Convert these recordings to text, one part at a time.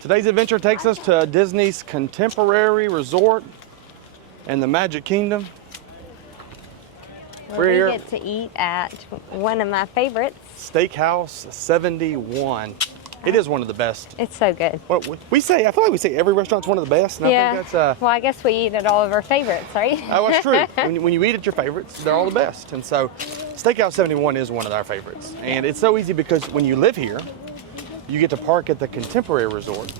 Today's adventure takes us to Disney's Contemporary Resort and the Magic Kingdom. We get to eat at one of my favorites. Steakhouse 71. It is one of the best. It's so good. What I feel like we say every restaurant's one of the best. And yeah. I think that's, well, I guess we eat at all of our favorites, right? Oh, that's true. when you eat at your favorites, they're all the best. And so Steakhouse 71 is one of our favorites. And it's so easy because when you live here, you get to park at the Contemporary Resort.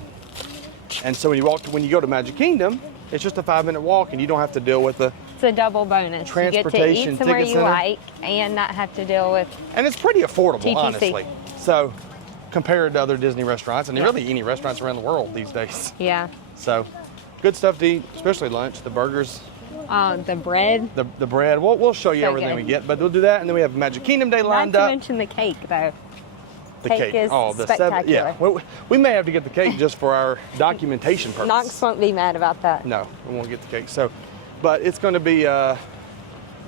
And so when you go to Magic Kingdom, it's just a 5-minute walk and you don't have to deal with the It's a double bonus. transportation, you get to eat somewhere ticket you center. like and not have to deal with And it's pretty affordable, TTC. honestly. So compared to other Disney restaurants and really any restaurants around the world these days. Yeah. So good stuff to eat, especially lunch, the burgers. The bread. The bread. We'll show you So everything good. we get, but we'll do that. And then we have Magic Kingdom Day lined Not to up. mention the cake, though. The cake is spectacular. Yeah. We may have to get the cake just for our documentation purpose. Knox won't be mad about that. No, we won't get the cake. So, but it's going to be,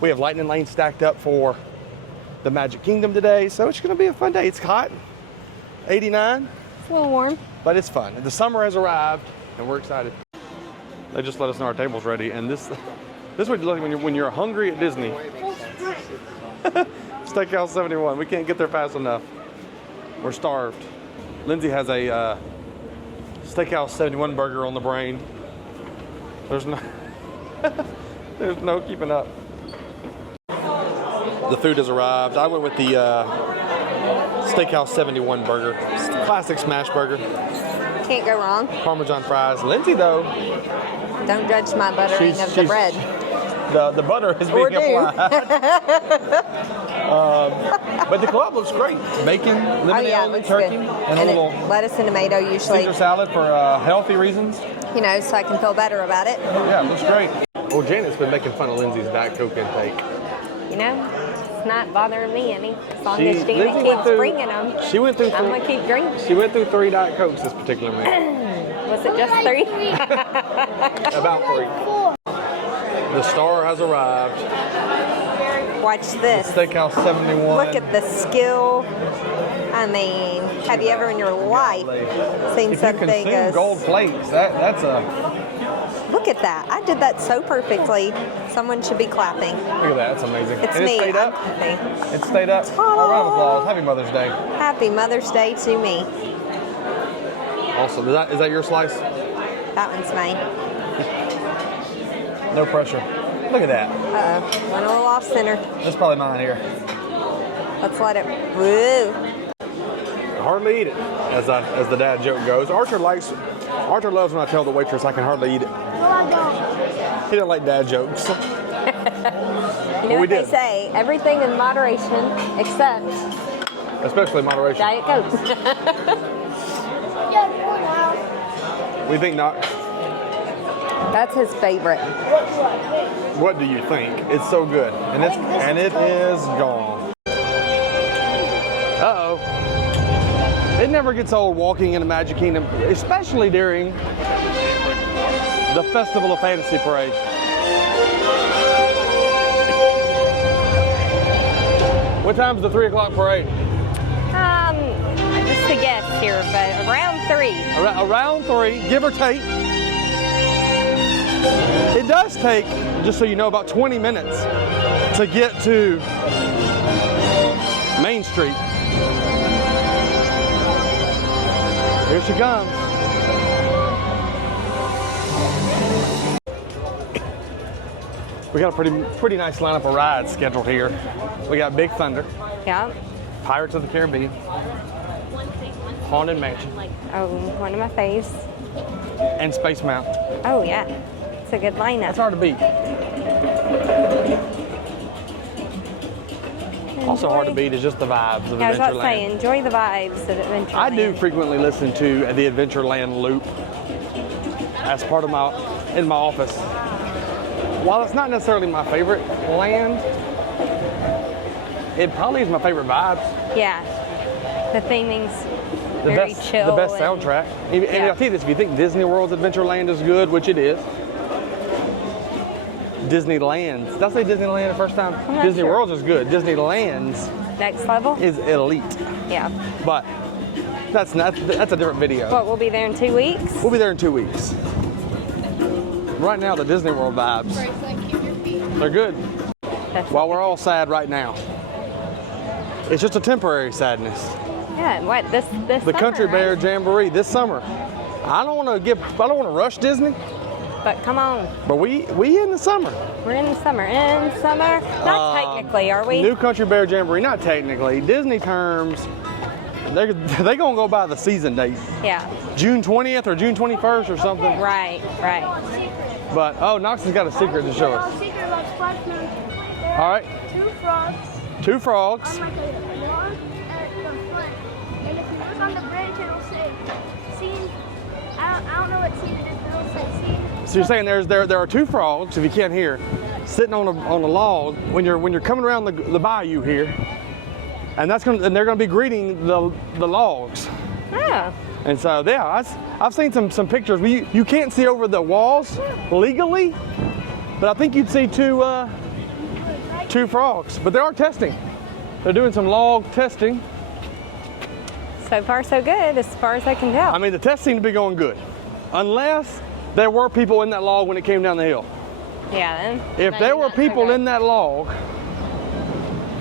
we have Lightning Lane stacked up for the Magic Kingdom today. So it's going to be a fun day. It's hot, 89. It's a little warm. But it's fun. The summer has arrived and we're excited. They just let us know our table's ready. And this is what you look like when you're hungry at Disney. Steakhouse 71. We can't get there fast enough. We're starved. Lindsay has a Steakhouse 71 burger on the brain. There's no keeping up. The food has arrived. I went with the Steakhouse 71 burger. Classic smash burger. Can't go wrong. Parmesan fries. Lindsay, though. Don't judge my buttering of the bread. The butter is being applied. But the club looks great. Bacon, lemonade, turkey, and a little lettuce and tomato usually. Caesar salad for healthy reasons. You know, so I can feel better about it. Yeah, it looks great. Well, Janet's been making fun of Lindsay's Diet Coke intake. You know, it's not bothering me any. As long as Janet keeps bringing them, she went through I'm going to keep drinking. She went through 3 Diet Cokes this particular meal. Was it just 3? About 3. The star has arrived. Watch this. The Steakhouse 71. Look at the skill. I mean, have you ever in your life seen something If you consume as gold plates, that's a... Look at that. I did that so perfectly. Someone should be clapping. Look at that. That's amazing. It's and me. It stayed up. Clapping. It stayed up. A round of applause. Happy Mother's Day. Happy Mother's Day to me. Awesome. Is that your slice? That one's mine. No pressure. Look at that. Uh-oh. Went a little off center. That's probably mine here. Let's let it... Woo. I hardly eat it, as the dad joke goes. Archer loves when I tell the waitress I can hardly eat it. No, I don't. He doesn't like dad jokes. You know what they say? Everything in moderation except... Especially moderation. Diet Coke. Yeah, for now. We think not. That's his favorite. What do you think? It's so good. And it is gone. Uh-oh. It never gets old walking in the Magic Kingdom, especially during the Festival of Fantasy Parade. What time's the 3 o'clock parade? Just a guess here, but around 3. Around 3, give or take. It does take, just so you know, about 20 minutes to get to Main Street. Here she comes. We got a pretty nice lineup of rides scheduled here. We got Big Thunder. Yeah. Pirates of the Caribbean. Haunted Mansion. Oh, one of my faves. And Space Mountain. Oh, yeah. It's a good lineup. That's hard to beat. Also hard to beat is just the vibes of I was about to Adventureland. say, enjoy the vibes of Adventureland. I do frequently listen to the Adventureland loop as part of in my office. While it's not necessarily my favorite land, it probably is my favorite vibes. Yeah. The theming's very chill. The best soundtrack. And I'll tell you this, if you think Disney World's Adventureland is good, which it is, Disneyland's, did I say Disneyland the first time? Disney World's is good. Disneyland's next level is elite. Yeah. But that's a different video. What, we'll be there in 2 weeks? We'll be there in 2 weeks. Right now, the Disney World vibes, they're good. While we're all sad right now. It's just a temporary sadness. Yeah, what, this The summer, Country Bear right? Jamboree this summer. I don't want to rush Disney, But come on, but we in the summer. we're in summer. Not technically, are we? New Country Bear Jamboree, not technically. Disney terms, they gonna go by the season date. Yeah, June 20th or June 21st or something. right. But, oh, Knox has got a secret to show us. All right. 2 frogs. 2 frogs. On like a lawn at the front. And if you look on the bridge, it'll say scene. I don't know what scene it is, but it'll say scene. So you're saying there are 2 frogs, if you can't hear, sitting on a log when you're coming around the bayou here, and they're gonna be greeting the logs. Oh, And so yeah, I've seen some pictures. You can't see over the walls legally, but I think you'd see 2 frogs. But they are testing. They're doing some log testing. so far so good, as far as I can tell. I mean, the tests seem to be going good, unless there were people in that log when it came down the hill. Yeah, then. If there were people in that log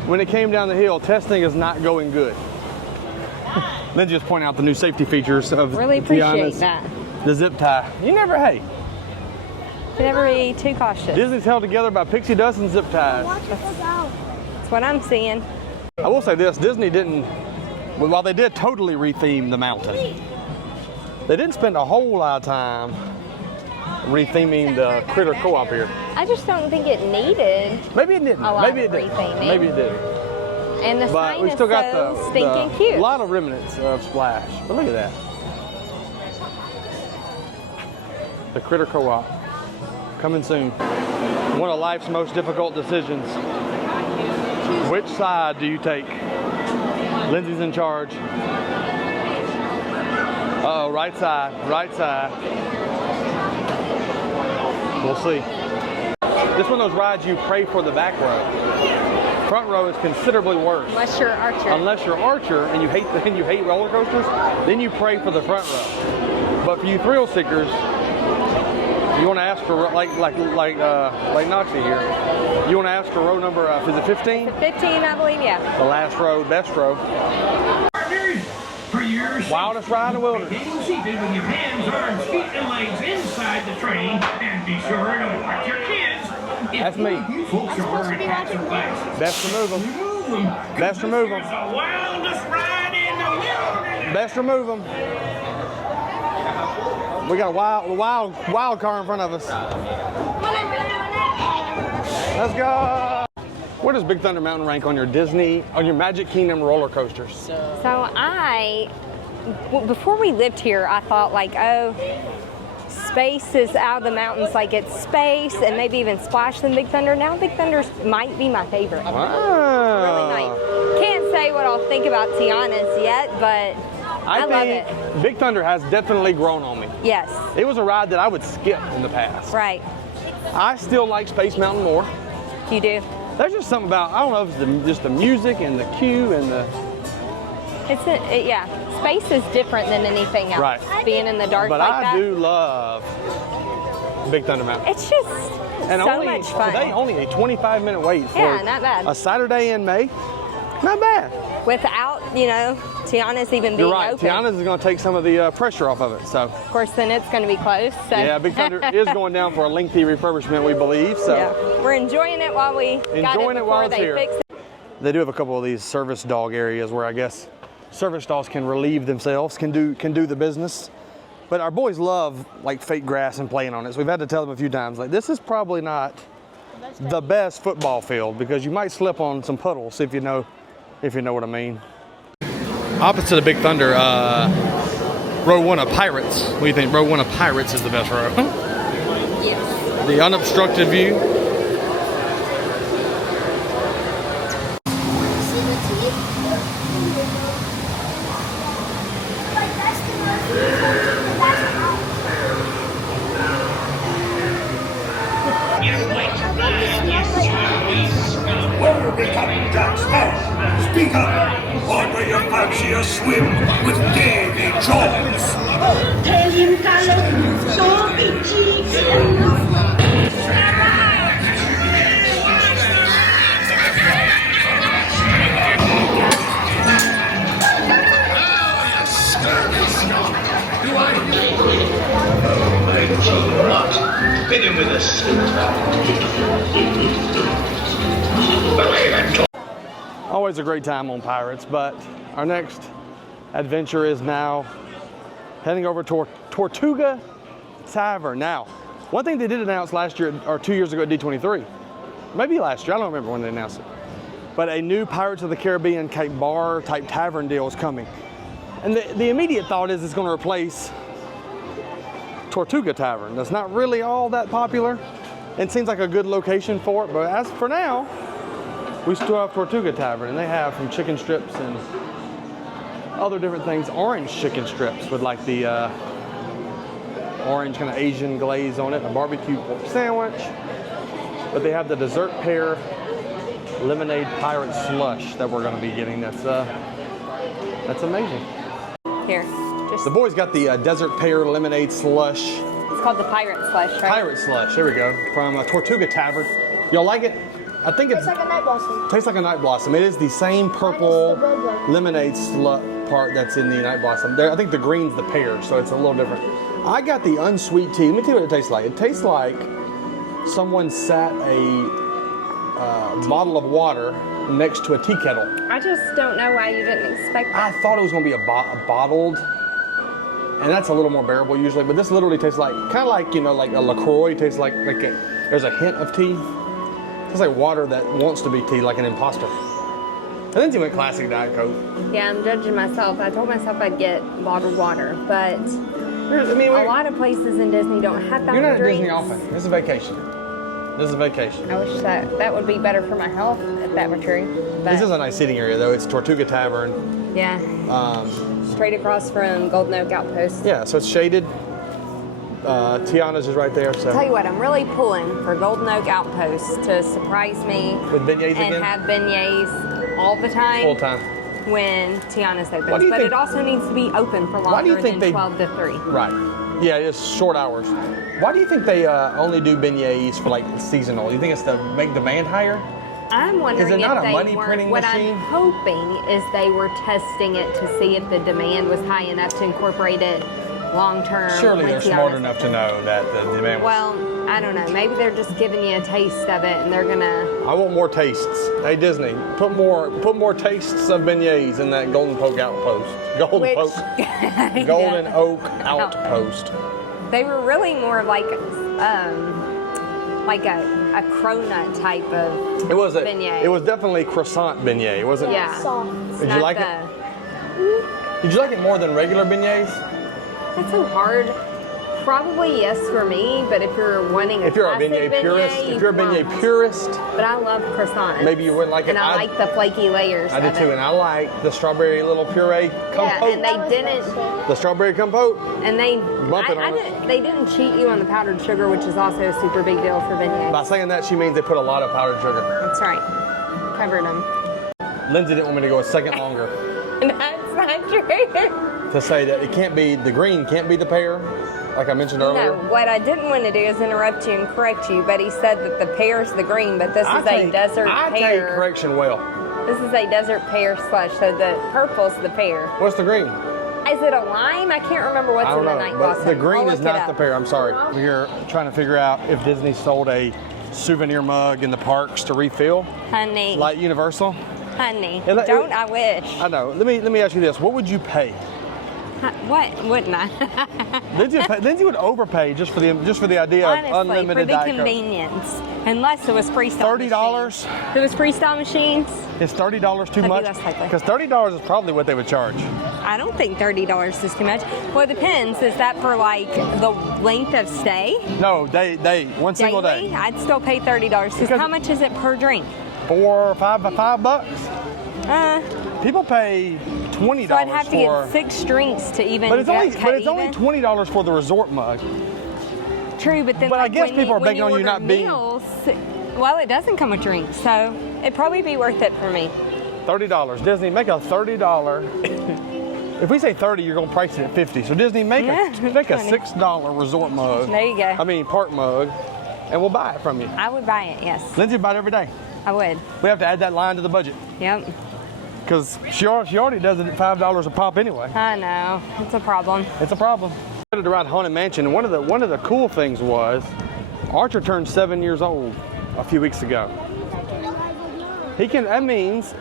when it came down the hill, testing is not going good. Then just point out the new safety features of Really appreciate Tiana's, that. the zip tie. You never Should never be too cautious. Disney's held together by pixie dust and zip ties. Watch it go out. That's what I'm seeing. I will say this, Disney didn't, while they did totally retheme the mountain, they didn't spend a whole lot of time retheming the Critter Co-op here. I just don't think it needed. Maybe it didn't. A lot Maybe it of didn't. retheming. Maybe it didn't. And the But sign we is still got so stinking a cute. lot of remnants of Splash. But look at that. The Critter Co-op. Coming soon. One of life's most difficult decisions. Which side do you take? Lindsay's in charge. Uh-oh, right side, right side. We'll see. This one of those rides you pray for the back row. Front row is considerably worse. Unless you're Archer. Unless you're Archer and you hate roller coasters, then you pray for the front row. But for you thrill seekers, you want to ask for like Noxie here. You want to ask for row number is it 15? 15, I believe, yeah. The last row, best row. For years, Wildest ride in the wilderness. getting seated with your hands, arms, feet, and legs inside the train, and be sure to watch your kids. That's me. You folks are wearing hats or glasses. Best remove them. Remove them. Best remove them. It's the wildest ride in the wilderness. Best remove them. We got a wild car in front of us. Let's go. Where does Big Thunder Mountain rank on your Magic Kingdom roller coasters? So before we lived here, I thought like, oh, Space is out of the mountains, like it's Space and maybe even Splash than Big Thunder. Now Big Thunder might be my favorite. Wow. Really might. Can't say what I'll think about Tiana's yet, but I love think it. Big Thunder has definitely grown on me. Yes. It was a ride that I would skip in the past. Right. I still like Space Mountain more. You do. There's just something about, I don't know if it's just the music and the cue and the... Yeah. Space is different than anything else. Right. Being in the dark But like that. I do love Big Thunder Mountain. It's just so much fun. Today, only a 25-minute wait for Yeah, not bad. a Saturday in May. Not bad. Without, Tiana's even being You're right. open. Tiana's is going to take some of the pressure off of it. So Of course, then it's going to be closed. So. yeah, Big Thunder is going down for a lengthy refurbishment, we believe. So Yeah. We're enjoying it while we got Enjoying it it while before it's they here. fix it. they do have a couple of these service dog areas where I guess service dogs can relieve themselves, can do the business. But our boys love like fake grass and playing on it. So we've had to tell them a few times, like, this is probably not the best football field because you might slip on some puddles if you know what I mean. Opposite of Big Thunder, row 1 of Pirates. What do you think? Row 1 of Pirates is the best row. Yes. The unobstructed view. Speak up! Or will you fancy ready to swim with Davy Jones. Hit him with a Always a great time on Pirates, but our next adventure is now heading over to Tortuga Tavern. Now, one thing they did announce last year, or 2 years ago at D23, maybe last year, I don't remember when they announced it, but a new Pirates of the Caribbean type bar type tavern deal is coming. And the immediate thought is it's going to replace Tortuga Tavern. That's not really all that popular and seems like a good location for it, but as for now, we still have Tortuga Tavern, and they have some chicken strips and other different things. Orange chicken strips with like the orange kind of Asian glaze on it, a barbecue pork sandwich. But they have the dessert pear lemonade pirate slush that we're going to be getting. That's amazing. Here, just. The boys got the desert pear lemonade slush. It's called the pirate slush, right? Pirate slush. Here we go from Tortuga Tavern. Y'all like it? I think Tastes like a night blossom. tastes like a night blossom. It is the same purple Minus the red one. lemonade part that's in the night blossom. There, I think the green's the pear, so it's a little different. I got the unsweet tea. Let me tell you what it tastes like. It tastes like someone sat a bottle of water next to a tea kettle. I just don't know why you didn't expect I that. thought it was going to be a bottled, and that's a little more bearable usually. But this literally tastes like, kind of like, you know, like a LaCroix tastes like there's a hint of tea. It's like water that wants to be tea, like an imposter. And then you went classic Diet Coke. Yeah, I'm judging myself. I told myself I'd get bottled water, but I mean, a lot of places in Disney don't have that. you're not at Disney often. This is a vacation. This is a vacation. I wish that would be better for my health if that were true. But This is a nice seating area, though. It's Tortuga Tavern. yeah, straight across from Golden Oak Outpost. Yeah, so it's shaded. Tiana's is right there. So Tell you what, I'm really pulling for Golden Oak Outpost to surprise me with beignets and again, have beignets all the time. full time. When Tiana's Why opens, do you but think- it also needs to be open for Why do you longer think than they- 12 to 3. Right. Yeah, it's short hours. Why do you think they only do beignets for like seasonal? Do you think it's to make demand higher? I'm wondering Is it not if a they money weren't. printing What machine? I'm hoping is they were testing it to see if the demand was high enough to incorporate it long term. Surely when they're Tiana's smart enough to open. know that the demand was. Well, I don't know. Maybe they're just giving you a taste of it, and they're gonna. I want more tastes. Hey Disney, put more tastes of beignets in that Golden Oak Outpost. Which, Golden Yeah. Oak Outpost. They were really more like a cronut type of It was beignet. It was definitely croissant beignet. It wasn't. Yeah. Soft. Did you Not like the- it? Did you like it more than regular beignets? That's so hard. Probably yes for me, but if you're wanting If you're a classic beignet purist, you if you're a beignet won't. purist, But I love croissants. maybe you wouldn't like it. And I like the flaky layers I of did too, it. and I like the strawberry little puree compote. Yeah, and they didn't. The strawberry compote. And they, Bump it on it. they didn't cheat you on the powdered sugar, which is also a super big deal for beignets. By saying that, she means they put a lot of powdered sugar. That's right. Covered them. Lindsay didn't want me to go a second longer That's not true. to say that it can't be, the green can't be the pear, like I mentioned earlier. No, what I didn't want to do is interrupt you and correct you, but he said that the pear's the green, but this is a desert I take pear. correction well. This is a desert pear slush, so the purple's the pear. What's the green? Is it a lime? I can't remember what's I don't in the know, night but blossom. the green I'll is look it not the up. pear. I'm sorry. We're here trying to figure out if Disney sold a souvenir mug in the parks to refill, Honey, like Universal. honey, It- don't I wish? I know. Let me ask you this: what would you pay? What wouldn't I? Lindsay would overpay just for the idea Honestly, of unlimited for the Diet Coke. convenience, unless it was freestyle. $30? machines. If it was freestyle machines, Is $30 too That'd be much? less likely. Because $30 is probably what they would charge. I don't think $30 is too much. Well, it depends. Is that for like the length of stay? No, one single Daily? day. I'd still pay $30. Because how much is it per drink? $5. People pay $20 So I'd have to for. get 6 drinks to even But it's only even. $20 for the resort mug. True, but then But I like, guess when people are when banking on you order not being- meals, well, it doesn't come with drinks, so it'd probably be worth it for me. $30. Disney, make a $30 If we say 30, you're gonna price it at 50. So Disney, make a $6 resort mug. There you go. I mean park mug, and we'll buy it from you. I would buy it, yes. Lindsay would buy it every day. I would. We have to add that line to the budget. Yep. Because she already does it at $5 a pop anyway. I know. It's a problem. It's a problem. We wanted to ride Haunted Mansion, and one of the cool things was Archer turned 7 years old a few weeks ago. He can. That means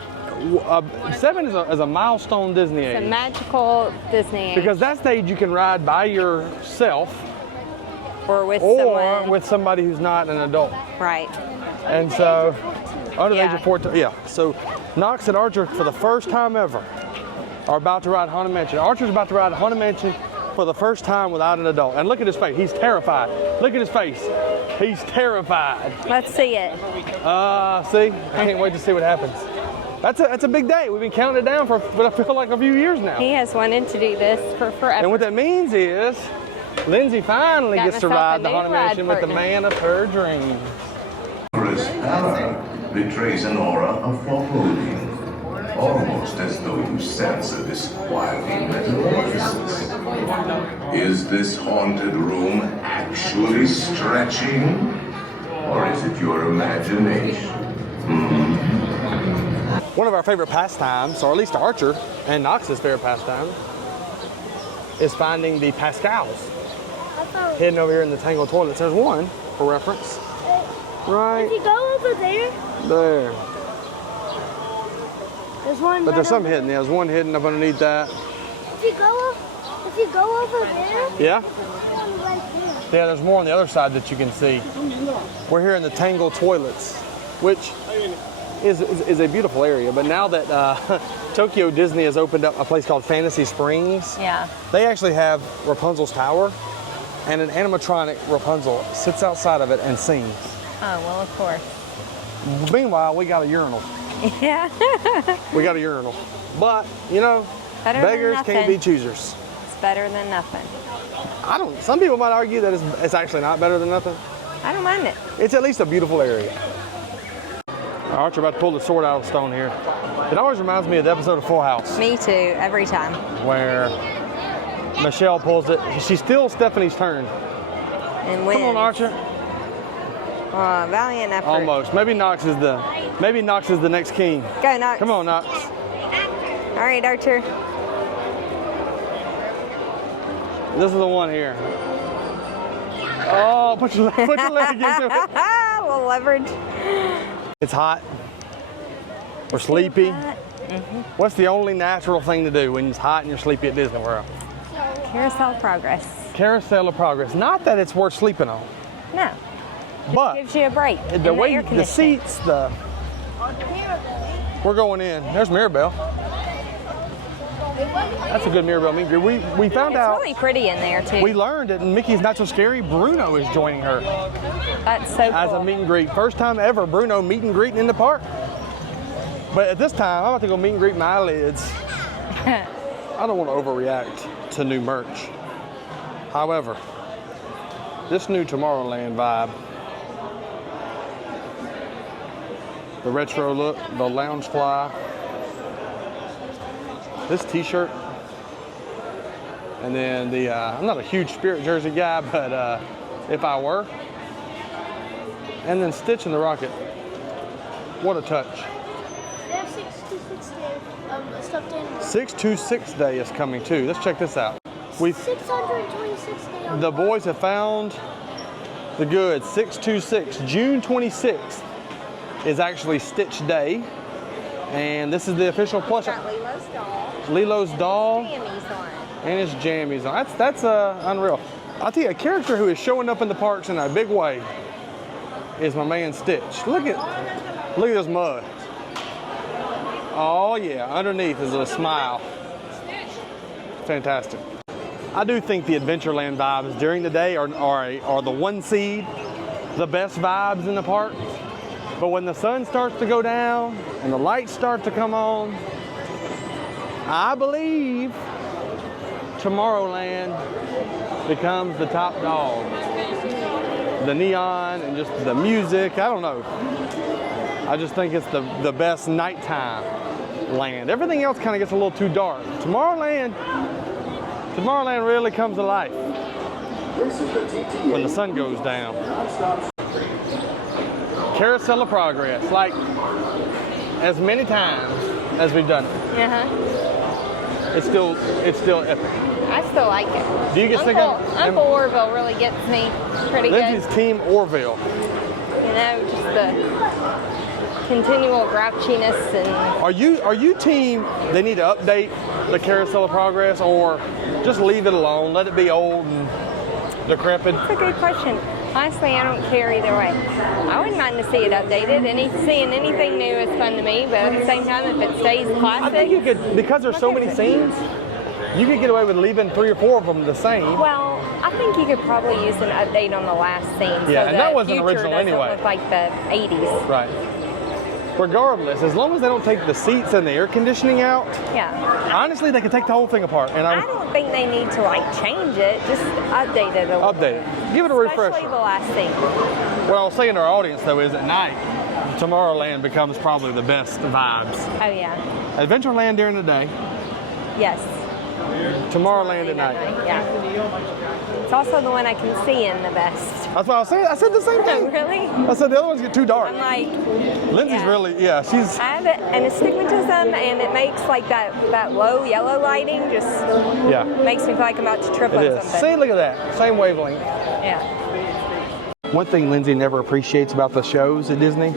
7 is a milestone Disney age. It's a magical Disney age. Because that stage you can ride by yourself or with or someone. with somebody who's not an adult. Right. And so under the age Yeah. of 14. Yeah. So Knox and Archer for the first time ever are about to ride Haunted Mansion. Archer's about to ride Haunted Mansion for the first time without an adult. And look at his face. He's terrified. Look at his face. He's terrified. Let's see it. See? I can't wait to see what happens. That's a big day. We've been counting it down for I feel like a few years now. He has wanted to do this for forever. And what that means is Lindsay finally Got gets to myself ride a the new Haunted ride Mansion with the partner. man of her dreams. Chris Allen betrays an aura of foreboding, almost as though you sense a disquieting metamorphosis. Is this haunted room actually stretching, or is it your imagination? One of our favorite pastimes, or at least Archer and Knox's favorite pastime, is finding the Pascals hidden over here in the Tangled toilets. There's one for reference. Right If you go over there, there. there's one. But there's right some over hidden. There's one hidden up underneath that. If you go over there, Yeah? one right there. Yeah, there's more on the other side that you can see. We're here in the Tangled toilets, which is a beautiful area. But now that Tokyo Disney has opened up a place called Fantasy Springs, Yeah. they actually have Rapunzel's tower, and an animatronic Rapunzel sits outside of it and sings. Oh, well, of course. Meanwhile, we got a urinal. Yeah. We got a urinal. But, you know, Better than beggars can't nothing. be choosers. It's better than nothing. Some people might argue that it's actually not better than nothing. I don't mind it. It's at least a beautiful area. Archer about to pull the sword out of the stone here. It always reminds me of the episode of Full House Me too, every time. where Michelle pulls it. She's still Stephanie's turn. And wins. Come on, Archer. Valiant effort. Almost. Maybe Knox is the next king. Go, Knox. Come on, Knox. All right, Archer. This is the one here. Oh, put your leg into it. A little leverage. It's hot. We're sleepy. What's the only natural thing to do when it's hot and you're sleepy at Disney World? Carousel progress. Carousel of progress. Not that it's worth sleeping on, No, but gives you a break. And the way air the conditioning. seats, we're going in. There's Mirabelle. That's a good Mirabelle meet and greet. We found It's out. really pretty in there too. We learned that in Mickey's Not So Scary, Bruno is joining her That's so cool. as a meet and greet. First time ever, Bruno meet and greeting in the park. But at this time, I'm about to go meet and greet my eyelids. I don't want to overreact to new merch. However, this new Tomorrowland vibe, the retro look, the lounge fly, this t-shirt, and then I'm not a huge Spirit jersey guy, but if I were, and then Stitch and the Rocket. What a touch. They have 626 day stuffed animals. 626 Day is coming too. Let's check this out. 626 day. The boys have found the goods. 626, June 26th is actually Stitch Day. And this is the official plush. Got Lilo's doll. Lilo's doll Sammy's on. and his jammies on. That's unreal. I'll tell you, a character who is showing up in the parks in a big way is my man Stitch. Look at this mud. Oh yeah, underneath is a smile. Fantastic. I do think the Adventureland vibes during the day are the one seed, the best vibes in the park. But when the sun starts to go down and the lights start to come on, I believe Tomorrowland becomes the top dog. The neon and just the music, I don't know. I just think it's the best nighttime land. Everything else kind of gets a little too dark. Tomorrowland Tomorrowland really comes to life when the sun goes down. Carousel of Progress, like as many times as we've done it. It's still epic. I still like it. Do you get sick of it? Uncle Orville really gets me pretty Lindsay's good. Team Orville. You know, just the continual grouchiness and. Are you team? They need to update the Carousel of Progress, or just leave it alone, let it be old and decrepit? That's a good question. Honestly, I don't care either way. I wouldn't mind to see it updated. Seeing anything new is fun to me, but at the same time, if it stays classic. I think you could, because there's so many scenes, you could get away with leaving 3 or 4 of them the same. Well, I think you could probably use an update on the last scene. Yeah, so and that wasn't future original doesn't anyway. Look like the 80s. Right. Regardless, as long as they don't take the seats and the air conditioning out, Yeah. honestly, they could take the whole thing apart. And I don't think they need to like change it. Just update it a little update bit. it. Give it a Especially refresher. the last scene. What I was saying to our audience, though, is at night, Tomorrowland becomes probably the best vibes. Oh yeah. Adventureland during the day, Yes. Tomorrowland at night. Yeah. It's also the one I can see in the best. That's what I was saying. I said the same thing. Really? I said the other ones get too dark. I'm like, Lindsay's yeah. really, she's. I have an astigmatism, and it makes like that low yellow lighting just makes me feel like I'm about to trip It on is. something. See, look at that. Same wavelength. Yeah. One thing Lindsay never appreciates about the shows at Disney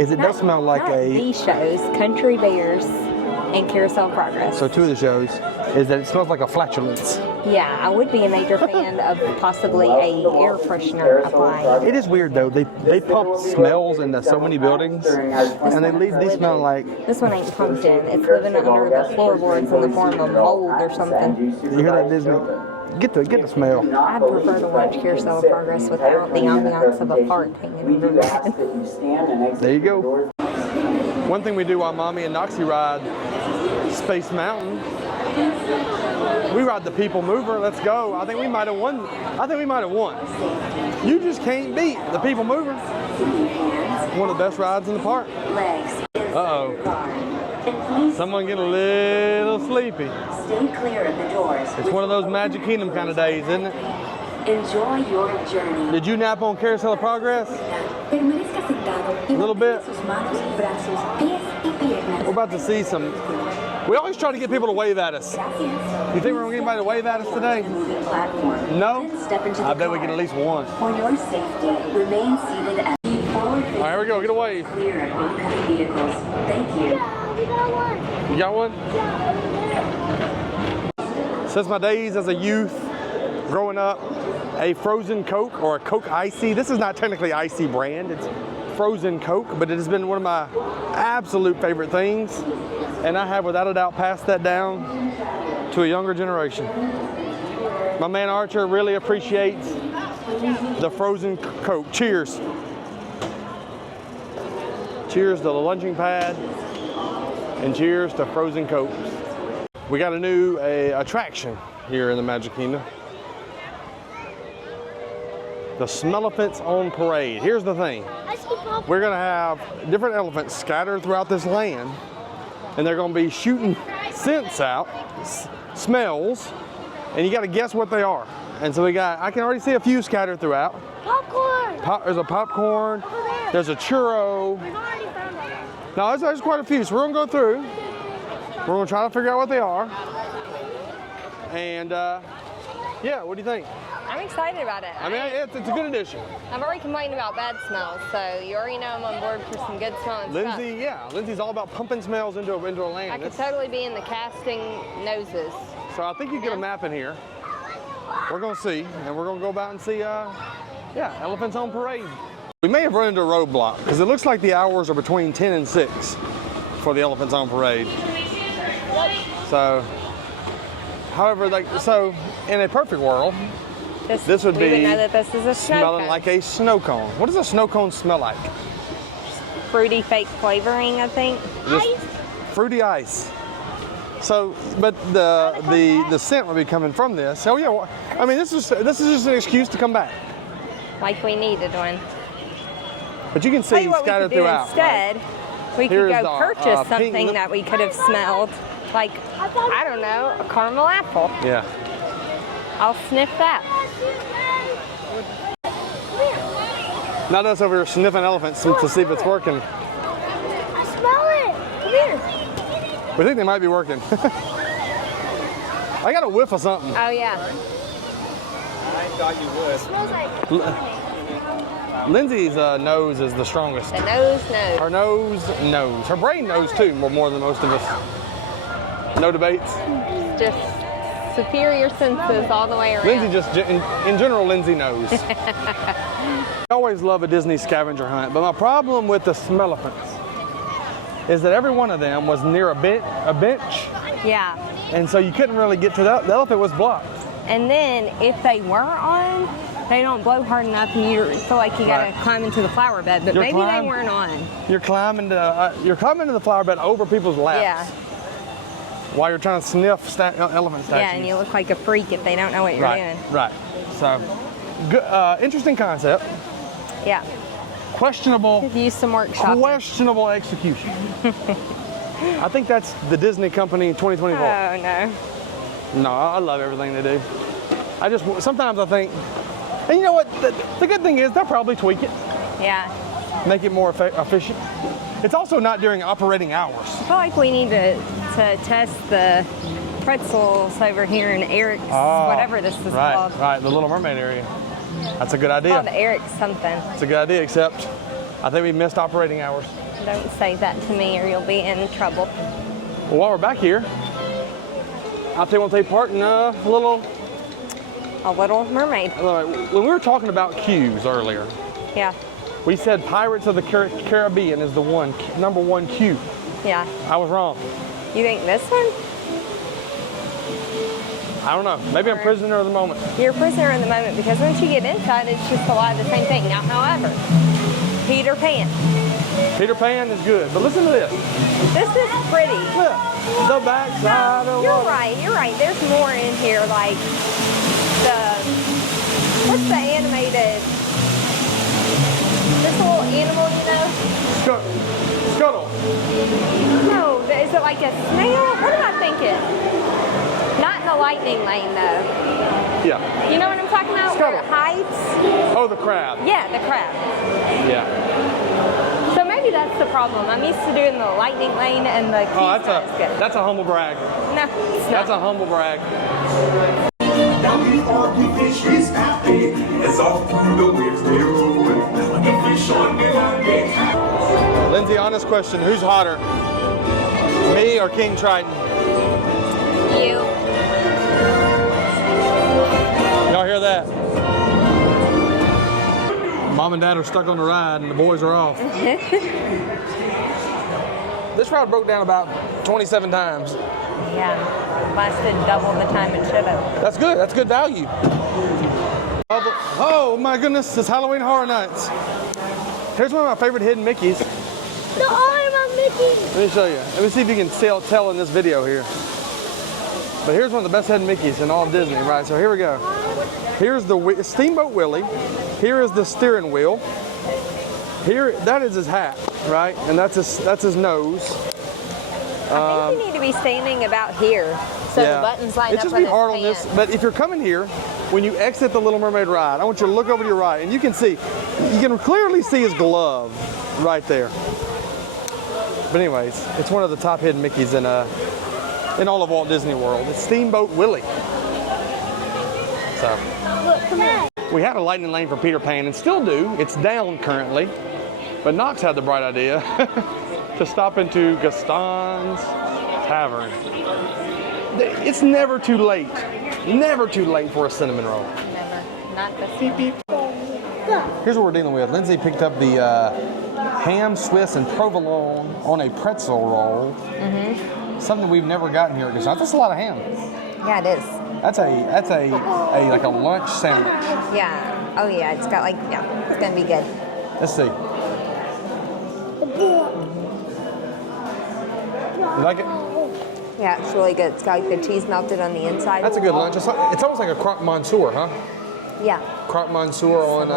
is it does smell like Not these shows, Country Bears and Carousel Progress. So 2 of the shows is that it smells like a flatulence. Yeah, I would be a major fan of possibly a air freshener applied. It is weird though. They pump smells into so many buildings, and they leave these smell like. This one ain't pumped in. It's living under the floorboards in the form of mold or something. You hear that, Disney? Get the smell. I prefer to watch Carousel of Progress without the ambiance of a fart hanging over my head. There you go. One thing we do while Mommy and Noxie ride Space Mountain, we ride the People Mover. Let's go. I think we might have won. You just can't beat the People Mover. One of the best rides in the park. Uh-oh. Someone getting a little sleepy. Stay clear of the doors. It's one of those Magic Kingdom kind of days, isn't it? Enjoy your journey. Did you nap on Carousel of Progress? Permanezca sentado y A little bit. sus manos, brazos, pies y piernas. We're about to see some. We always try to get people to wave at us. Gracias. You think we're gonna get anybody to wave at us today? Moving platform. No? Then step into I the bet we car. get at least one. For your safety, remain seated and forward All right, here we go. Get a wave. clear of oncoming vehicles. Thank you. Yeah, we got one. You got one? Since my days as a youth, growing up, a frozen Coke or a Coke Icy. This is not technically Icy brand. It's frozen Coke, but it has been one of my absolute favorite things. And I have without a doubt passed that down to a younger generation. My man Archer really appreciates the frozen Coke. Cheers. Cheers to the lunging pad and cheers to frozen Cokes. We got a new attraction here in the Magic Kingdom. The Smell-O-Phants on parade. Here's the thing. I see Pop. We're gonna have different elephants scattered throughout this land, and they're gonna be shooting scents out, smells, and you gotta guess what they are. And so I can already see a few scattered throughout. Popcorn. There's a popcorn, Over there. there's a churro. We've already found one. No, there's quite a few, so we're gonna go through. We're gonna try to figure out what they are. And yeah, what do you think? I'm excited about it. I mean, it's a good addition. I've already complained about bad smells, so you already know I'm on board for some good smelling Lindsay, stuff. Lindsay's all about pumping smells into a land. I could totally be in the casting noses. So I think you get a map in here. We're gonna see, and we're gonna go about and see, elephants on parade. We may have run into a roadblock because it looks like the hours are between 10 and 6 for the elephants on parade. So, however, in a perfect world, this would we be know that this is a snow smelling cone. like a snow cone. What does a snow cone smell like? Fruity fake flavoring, I think. Just fruity ice. So, but the scent would be coming from this. Oh yeah, well, I mean this is just an excuse to come back. Like we needed one. But you can Tell see you what scattered we could do throughout. instead. We could Here's go the, purchase pink something that we could have smelled. Like, I don't know, a caramel apple. Yeah. I'll sniff that. Not us over here sniffing elephants to see if it's working. I smell it. Come here. We think they might be working. I got a whiff of something. Oh yeah. It smells like Lindsay's nose is the strongest. The nose knows. Her nose knows. Her brain knows too, more than most of us. No debates. Just superior senses all the way around. Lindsay just, in general, Lindsay knows. I always love a Disney scavenger hunt, but my problem with the Smelephants is that every one of them was near a bench, Yeah. and so you couldn't really get to the elephant was blocked. And then if they were on, they don't blow hard enough, and you feel like you gotta Right. climb into the flower bed. But You're maybe climb- they weren't on. You're climbing to the flower bed over people's laps Yeah. while you're trying to sniff elephant statues. Yeah, and you look like a freak if they don't know what you're right, doing. right. So, good, interesting concept. Yeah. Questionable Use some workshopping. Questionable execution. I think that's the Disney company 2024. Oh no. No, I love everything they do. Sometimes I think, and you know what? The good thing is they'll probably tweak it, Yeah. make it more efficient. It's also not during operating hours. I feel like we need to test the pretzels over here in Eric's, whatever this is called. Right, the Little Mermaid area. That's a good idea. Called Eric's something. It's a good idea, except I think we missed operating hours. Don't say that to me or you'll be in trouble. Well, while we're back here, I'll take part in a little. A Little Mermaid. When we were talking about queues earlier, Yeah. we said Pirates of the Caribbean is the number one queue. Yeah. I was wrong. You think this one? I don't know. Maybe I'm prisoner of the moment. You're a prisoner in the moment because once you get inside, it's just a lot of the same thing. Now, however, Peter Pan. Peter Pan is good, but listen to this. This is pretty. Look, the backside of You're water. right. You're right. There's more in here, like what's the animated? This little animal, you know? Scuttle. No, is it like a snail? What am I thinking? Not in the lightning lane, though. Yeah. You know what I'm talking about? Where it Scuttle. hides? Oh, the crab. Yeah, the crab. Yeah. So maybe that's the problem. I'm used to doing the lightning lane and the Oh, keys not as good. that's a humble brag. No, it's That's not. a humble brag. Down the orky fish is happy. It's off through the waves they roll. The fish on the land they have. Lindsay, honest question: who's hotter, me or King Triton? You. Y'all hear that? Mom and Dad are stuck on the ride, and the boys are off. This ride broke down about 27 times. Yeah, lasted double the time it should have. That's good. That's good value. Oh my goodness, it's Halloween Horror Nights. Here's one of my favorite hidden Mickeys. the arm of Mickey. Let me show you. Let me see if you can tell in this video here. But here's one of the best hidden Mickeys in all of Disney, right? So here we go. Here's the Steamboat Willie. Here is the steering wheel. Here, that is his hat, right? And that's his nose. I think you need to be standing about here so the buttons line It's up just on be his hard on this, pants. but if you're coming here, when you exit the Little Mermaid ride, I want you to look over to your right, and you can clearly see his glove right there. But anyways, it's one of the top hidden Mickeys in all of Walt Disney World. It's Steamboat Willie. So Look, come here. we had a lightning lane for Peter Pan, and still do. It's down currently, but Knox had the bright idea to stop into Gaston's Tavern. It's never too late. Never too late for a cinnamon roll. Never. Not this Beep, beep. Here's what we're dealing with. Lindsay picked up the ham, Swiss, and provolone on a pretzel roll. Mm-hmm. Something we've never gotten here at Gaston's. That's a lot of ham. Yeah, it is. That's a like a lunch sandwich. Yeah. Oh, yeah. It's got it's going to be good. Let's see. You like it? Yeah, it's really good. It's got like the cheese melted on the inside. That's a good lunch. It's almost like a croque monsieur, huh? Yeah. Croque monsieur on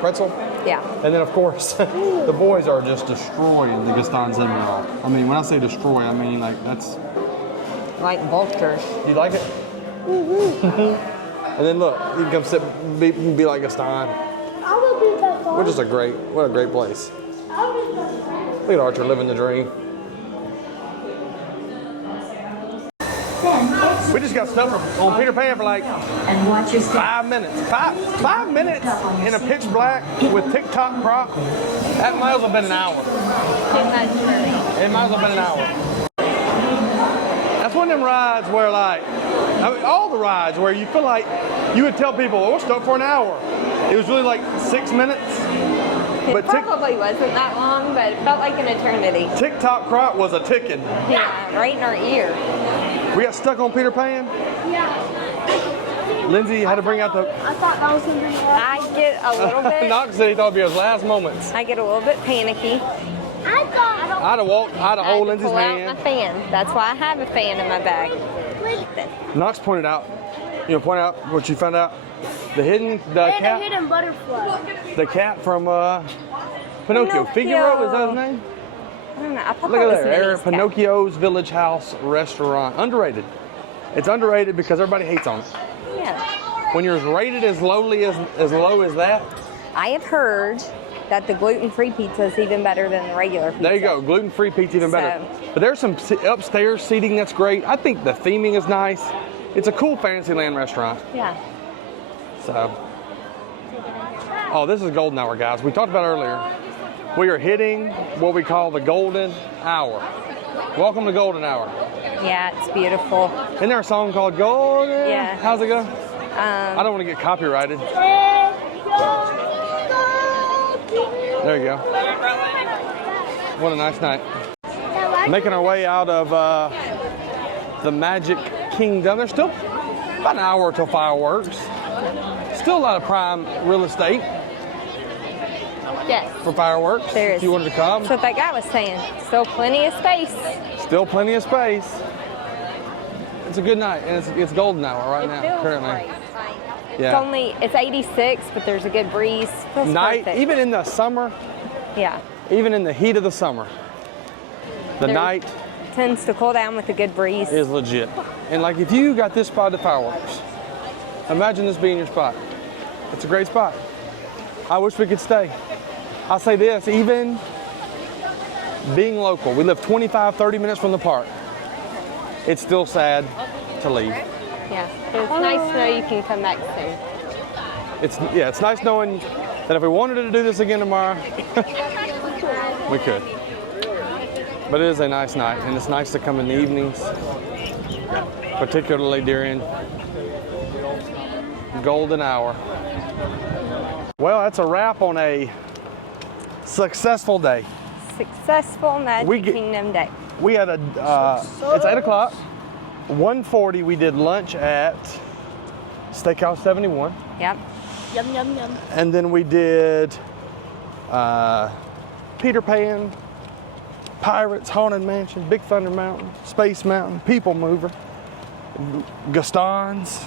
pretzel. Yeah. And then, of course, the boys are just destroying the Gaston cinnamon roll. I mean, when I say destroy, I mean like that's. Like vultures. You like it? Mm-hmm. And then look, you can come sit, be like Gaston. I will be that far. What a great place. Look at Archer living the dream. Then We just got stuck on Peter Pan for like and watch your step. 5 minutes. Five minutes in a pitch black with TikTok prop. That might as well have been an hour. It might as well have been an hour. That's one of them rides where like, I mean, all the rides where you feel like you would tell people, oh, we're stuck for an hour. It was really like 6 minutes. It probably wasn't that long, but it felt like an eternity. TikTok prop was a ticking. Yeah, right in our ear. We got stuck on Peter Pan. Yeah. Lindsay had to bring out the. I thought that was going to be I get a little bit. Knox said he thought it'd be his last moments. I get a little bit panicky. I'd have hold Lindsay's pull out hand. my fan. That's why I have a fan in my bag. Knox pointed out what you found out. The hidden butterfly. The cat from Pinocchio. Figaro, is that his name? I don't know. I thought Look that at was there, Minnie's cat. Pinocchio's Village House Restaurant. Underrated. It's underrated because everybody hates on it. Yeah. When you're rated as low as that, I have heard that the gluten-free pizza is even better than the regular pizza. there you go. Gluten-free pizza even better. But there's some upstairs seating that's great. I think the theming is nice. It's a cool Fantasyland restaurant. Yeah. So, oh, this is golden hour, guys. We talked about earlier. We are hitting what we call the golden hour. Welcome to golden hour. Yeah, it's beautiful. Isn't there a song called Golden? Yeah. How's it go? I don't want to get copyrighted. There you go. What a nice night. Making our way out of the Magic Kingdom. There's still about an hour till fireworks. Still a lot of prime real estate Yes. for fireworks. There If is. you wanted to come. That's what that guy was saying. Still plenty of space. Still plenty of space. It's a good night, and it's golden hour right now, Feels currently. great. Yeah. It's 86, but there's a good breeze. Feels Night, perfect. even in the summer, Yeah. even in the heat of the summer, the There- night Tends to cool down with a good breeze. is legit. And like if you got this spot of fireworks, imagine this being your spot. It's a great spot. I wish we could stay. I'll say this, even being local, we live 25, 30 minutes from the park. It's still sad to leave. Yeah. But it's nice to know you can come back soon. It's nice knowing that if we wanted to do this again tomorrow, we could. But it is a nice night, and it's nice to come in the evenings, particularly during golden hour. Well, that's a wrap on a successful day. Successful Magic Kingdom day. We had it's 8 o'clock. 1:40, we did lunch at Steakhouse 71. Yep. Yum, yum, yum. And then we did Peter Pan, Pirates, Haunted Mansion, Big Thunder Mountain, Space Mountain, People Mover, Gaston's,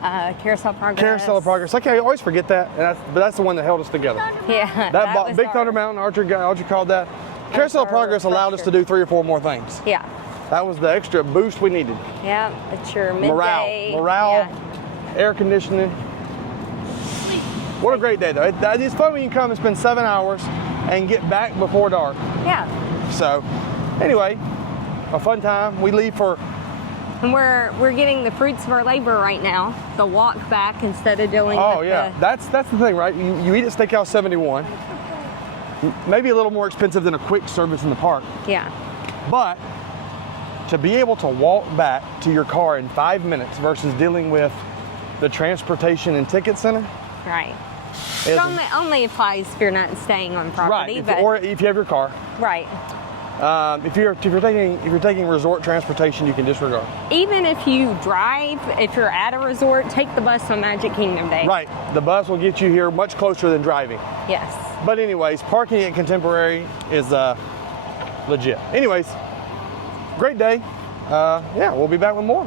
Carousel of Progress. Carousel of Progress. I always forget that, but that's the one that held us together. Yeah. That was Big our- Thunder Mountain, Archer called that. Carousel of our Progress allowed us to do 3 or 4 more things. Yeah. That was the extra boost we needed. Yeah. It's your midday. Morale, Yeah. air conditioning. What a great day, though. It's fun when you come and spend 7 hours and get back before dark. Yeah. So, anyway, a fun time. We leave for. And we're getting the fruits of our labor right now. The walk back instead of dealing with That's the thing, right? You eat at Steakhouse 71. Maybe a little more expensive than a quick service in the park. Yeah. But to be able to walk back to your car in 5 minutes versus dealing with the transportation and ticket center. Right. is- It only applies if you're not staying on property. Right, or if you have your car. Right. If you're taking resort transportation, you can disregard. Even if you drive, if you're at a resort, take the bus on Magic Kingdom Day. Right, the bus will get you here much closer than driving. Yes. But anyways, parking at Contemporary is legit. Anyways, great day. Yeah, we'll be back with more.